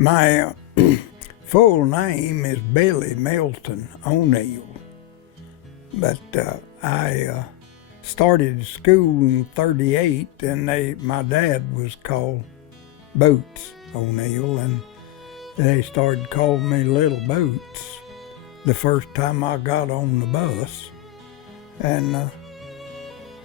My full name is Billy Milton O'Neal, but I started school in '38, and my dad was called Boots O'Neal, and they started calling me Little Boots the first time I got on the bus, and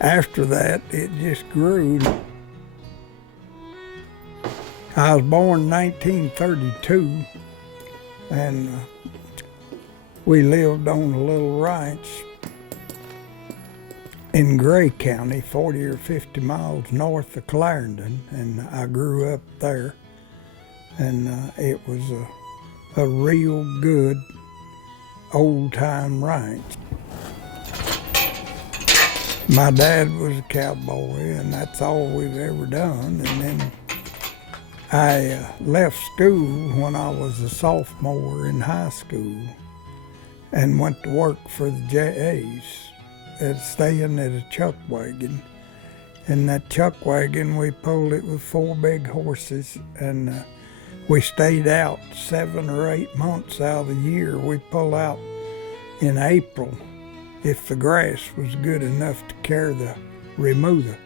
after that it just grew. I was born in 1932, and we lived on a little ranch in Gray County, 40 or 50 miles north of Clarendon, and I grew up there, and it was a real good old-time ranch. My dad was a cowboy, and that's all we've ever done, and then I left school when I was a sophomore in high school and went to work for the JAs, staying at a chuck wagon. And that chuck wagon, we pulled it with 4 big horses, and we stayed out 7 or 8 months out of the year. We pulled out in April if the grass was good enough to carry the remuda.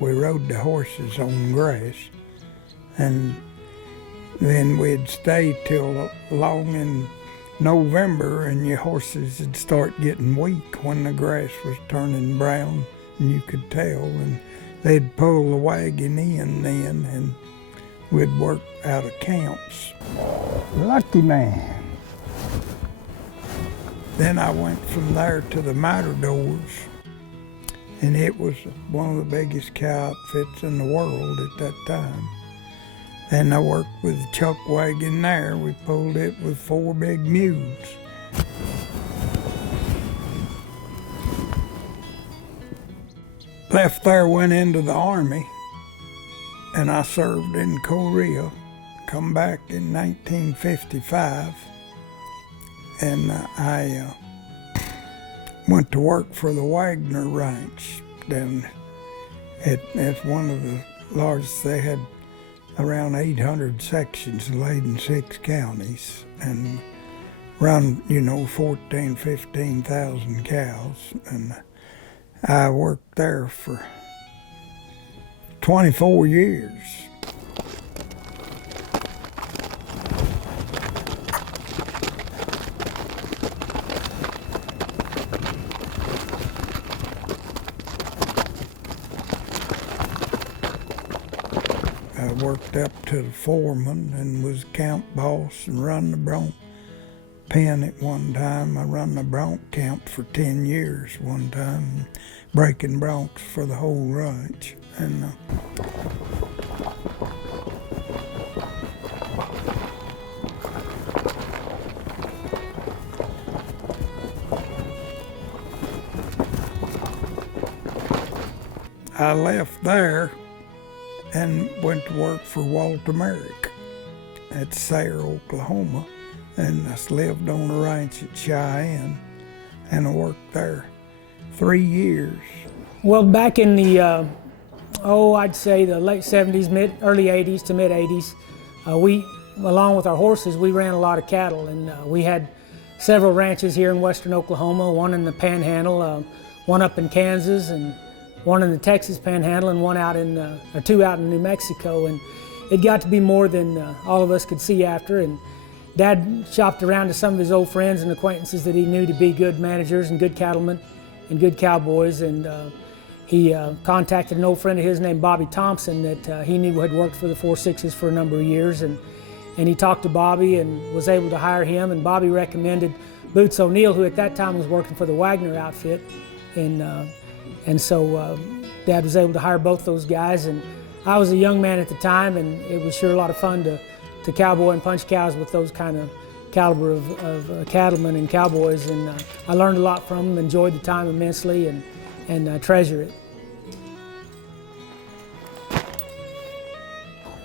We rode the horses on grass. And then we'd stay till long in November, and your horses would start getting weak when the grass was turning brown, and you could tell, and they'd pull the wagon in then, and we'd work out of camps. Lucky man. Then I went from there to the Matadors, and it was one of the biggest cow outfits in the world at that time. And I worked with the chuck wagon there. We pulled it with 4 big mules. Left there, went into the Army, and I served in Korea. Come back in 1955, and I went to work for the Wagner Ranch down at one of the largest. They had around 800 sections laid in 6 counties, and around, 14, 15,000 cows. And I worked there for 24 years. I worked up to the foreman and was camp boss and run the bronc pen at one time. I run the bronc camp for 10 years one time, breaking broncs for the whole ranch. And I left there and went to work for Walter Merrick at Sayre, Oklahoma, and I lived on the ranch at Cheyenne, and I worked there 3 years. Well, back in the, I'd say the late 70s, early 80s to mid 80s, we, along with our horses, we ran a lot of cattle, and we had several ranches here in western Oklahoma, one in the Panhandle, one up in Kansas, and one in the Texas Panhandle, and one out in, or 2 out in New Mexico. And it got to be more than all of us could see after. And Dad shopped around to some of his old friends and acquaintances that he knew to be good managers and good cattlemen and good cowboys. And he contacted an old friend of his named Bobby Thompson that he knew had worked for the 4-6s for a number of years. And he talked to Bobby and was able to hire him. And Bobby recommended Boots O'Neal, who at that time was working for the Wagner outfit. And so Dad was able to hire both those guys, and I was a young man at the time, and it was sure a lot of fun to cowboy and punch cows with those kind of caliber of cattlemen and cowboys, and I learned a lot from them, enjoyed the time immensely, and treasure it.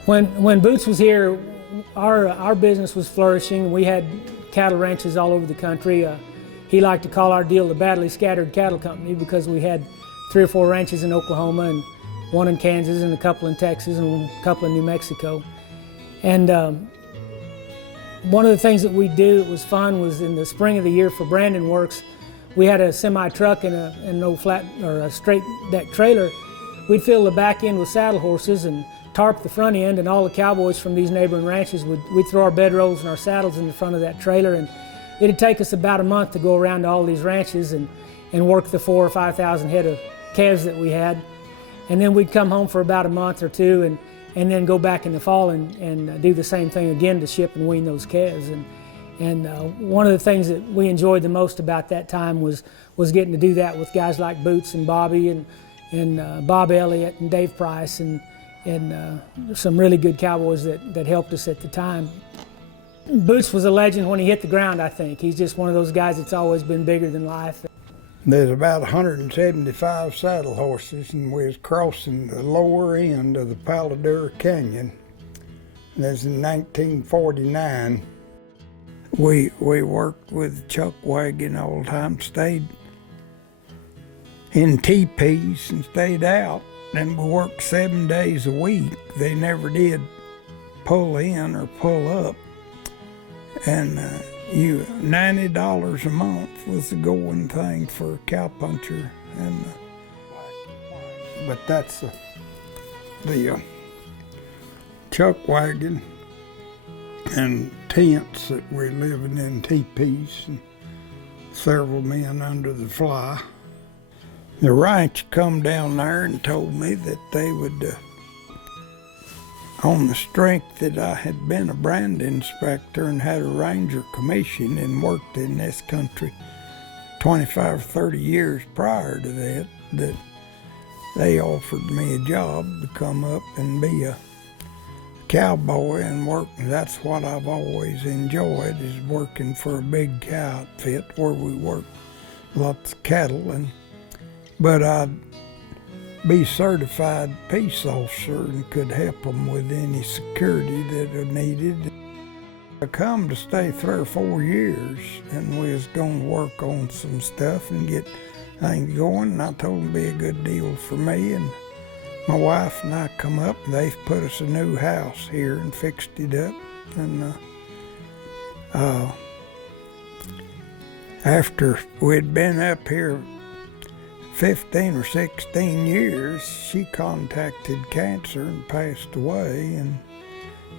When Boots was here, our business was flourishing. We had cattle ranches all over the country. He liked to call our deal the Badly Scattered Cattle Company because we had 3 or 4 ranches in Oklahoma, and 1 in Kansas, and a couple in Texas, and a couple in New Mexico. And One of the things that we do that was fun was in the spring of the year for Brandon Works, we had a semi truck and an old flat or a straight deck trailer. We'd fill the back end with saddle horses and tarp the front end, and all the cowboys from these neighboring ranches we'd throw our bedrolls and our saddles in the front of that trailer, and it'd take us about a month to go around to all these ranches and work the 4,000 or 5,000 head of calves that we had. And then we'd come home for about a month or two and then go back in the fall and do the same thing again to ship and wean those calves. And one of the things that we enjoyed the most about that time was getting to do that with guys like Boots and Bobby and Bob Elliott and Dave Price and some really good cowboys that helped us at the time. Boots was a legend when he hit the ground, I think. He's just one of those guys that's always been bigger than life. There's about 175 saddle horses, and we was crossing the lower end of the Paladura Canyon. That's in 1949. We worked with chuck wagon all the time, stayed in teepees and stayed out, and we worked 7 days a week. They never did pull in or pull up. And $90 a month was the going thing for a cowpuncher, but that's the chuck wagon and tents that we're living in, teepees, and several men under the fly. The ranch come down there and told me that they would, on the strength that I had been a brand inspector and had a ranger commission and worked in this country 25 or 30 years prior to that they offered me a job to come up and be a cowboy and work. That's what I've always enjoyed, is working for a big cow outfit where we work lots of cattle. But I'd be certified peace officer and could help them with any security that they needed. I come to stay 3 or 4 years, and we was going to work on some stuff and get things going, and I told them it'd be a good deal for me. And my wife and I come up, and they've put us a new house here and fixed it up. And after we'd been up here 15 or 16 years, she contacted cancer and passed away, and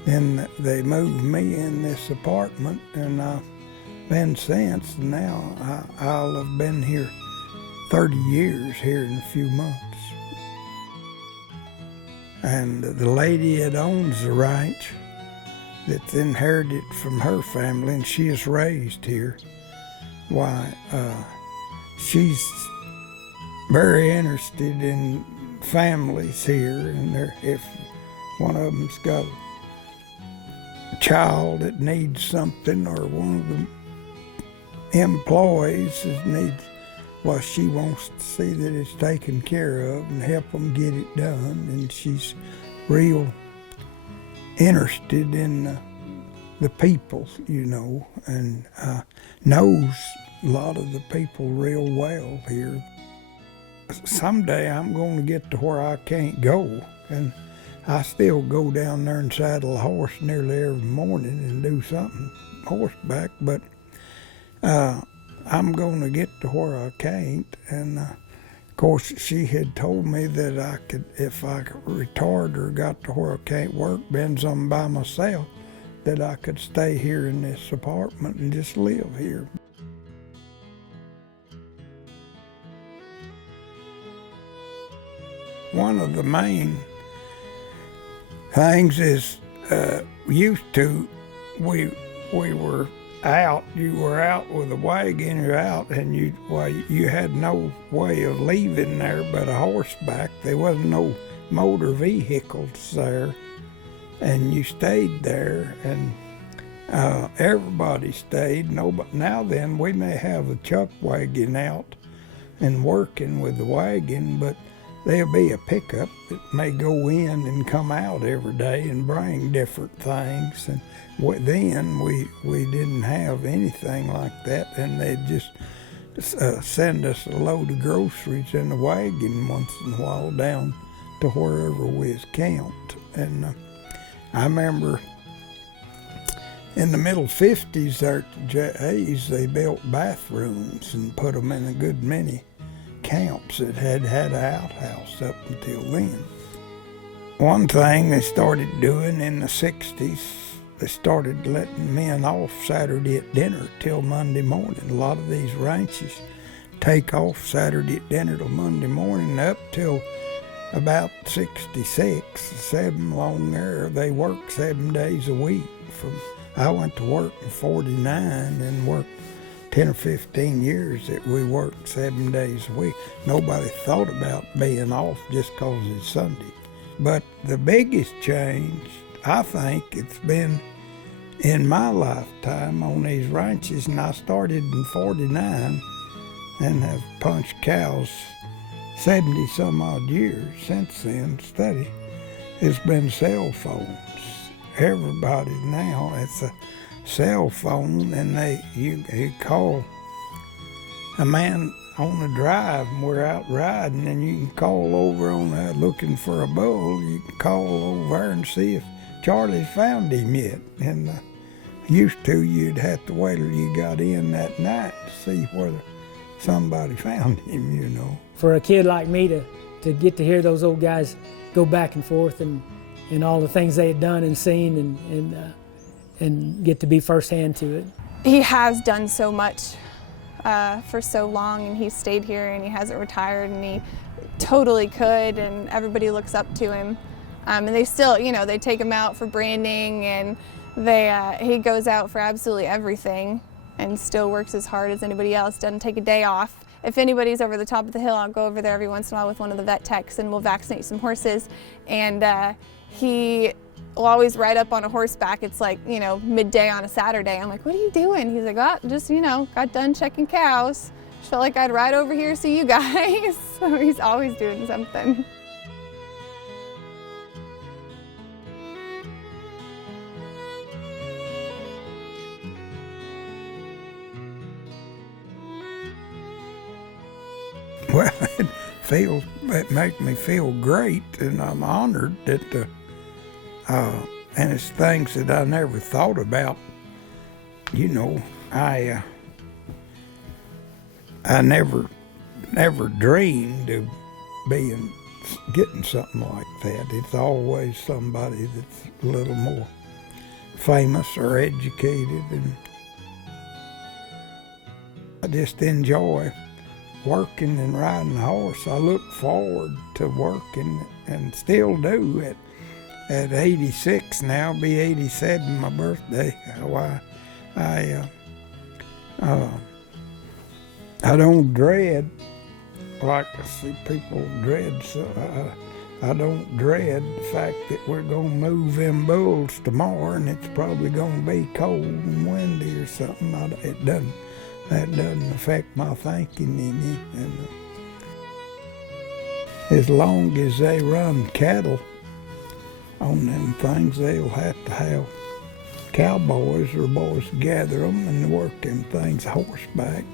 then they moved me in this apartment, and I've been since. Now I'll have been here 30 years here in a few months. And the lady that owns the ranch, that's inherited from her family, and she is raised here, why, she's very interested in families here, and if one of them's got a child that needs something, or one of the employees that needs, well, she wants to see that it's taken care of and help them get it done, and she's real interested in the people, and knows a lot of the people real well here. Someday I'm going to get to where I can't go, and I still go down there and saddle a horse nearly every morning and do something horseback, but I'm going to get to where I can't. And of course, she had told me that I could, if I retired or got to where I can't work, been something by myself, that I could stay here in this apartment and just live here. One of the main things is we were out, you were out with a wagon, you're out, and you had no way of leaving there but a horseback. There wasn't no motor vehicles there, and you stayed there, and everybody stayed. Nobody. Now then, we may have a chuck wagon out and working with the wagon, but there'll be a pickup that may go in and come out every day and bring different things. And then we didn't have anything like that, and they'd just send us a load of groceries in the wagon once in a while down to wherever we was camped. And I remember In the middle 50s there at the J's, they built bathrooms and put them in a good many camps that had an outhouse up until then. One thing they started doing in the 60s, they started letting men off Saturday at dinner till Monday morning. A lot of these ranches take off Saturday at dinner till Monday morning up till about 66, 7 along there. They work 7 days a week. I went to work in 49 and worked 10 or 15 years that we worked 7 days a week. Nobody thought about being off just 'cause it's Sunday. But the biggest change, I think, it's been in my lifetime on these ranches, and I started in 49 and have punched cows 70 some odd years since then, steady, has been cell phones. Everybody now, it's a cell phone, and you call a man on the drive and we're out riding, and you can call over on looking for a bull. You can call over there and see if Charlie's found him yet. And used to, you'd have to wait till you got in that night to see whether somebody found him, you know. For a kid like me to get to hear those old guys go back and forth and all the things they had done and seen and get to be firsthand to it. He has done so much for so long, and he's stayed here and he hasn't retired, and he totally could, and everybody looks up to him. And they still, you know, they take him out for branding, and he goes out for absolutely everything and still works as hard as anybody else, doesn't take a day off. If anybody's over the top of the hill, I'll go over there every once in a while with one of the vet techs and we'll vaccinate some horses. And he will always ride up on a horseback. It's like, you know, midday on a Saturday. I'm like, what are you doing? He's like, oh, just, you know, got done checking cows. Just felt like I'd ride over here, see you guys. So he's always doing something. Well, it makes me feel great, and I'm honored that, and it's things that I never thought about. You know, I never dreamed of getting something like that. It's always somebody that's a little more famous or educated, and I just enjoy working and riding a horse. I look forward to working, and still do at 86 now, be 87 my birthday. I don't dread like I see people dread, so I don't dread the fact that we're gonna move them bulls tomorrow and it's probably gonna be cold and windy or something. That doesn't affect my thinking any. And as long as they run cattle on them things, they'll have to have cowboys or boys gather them and work them things horseback.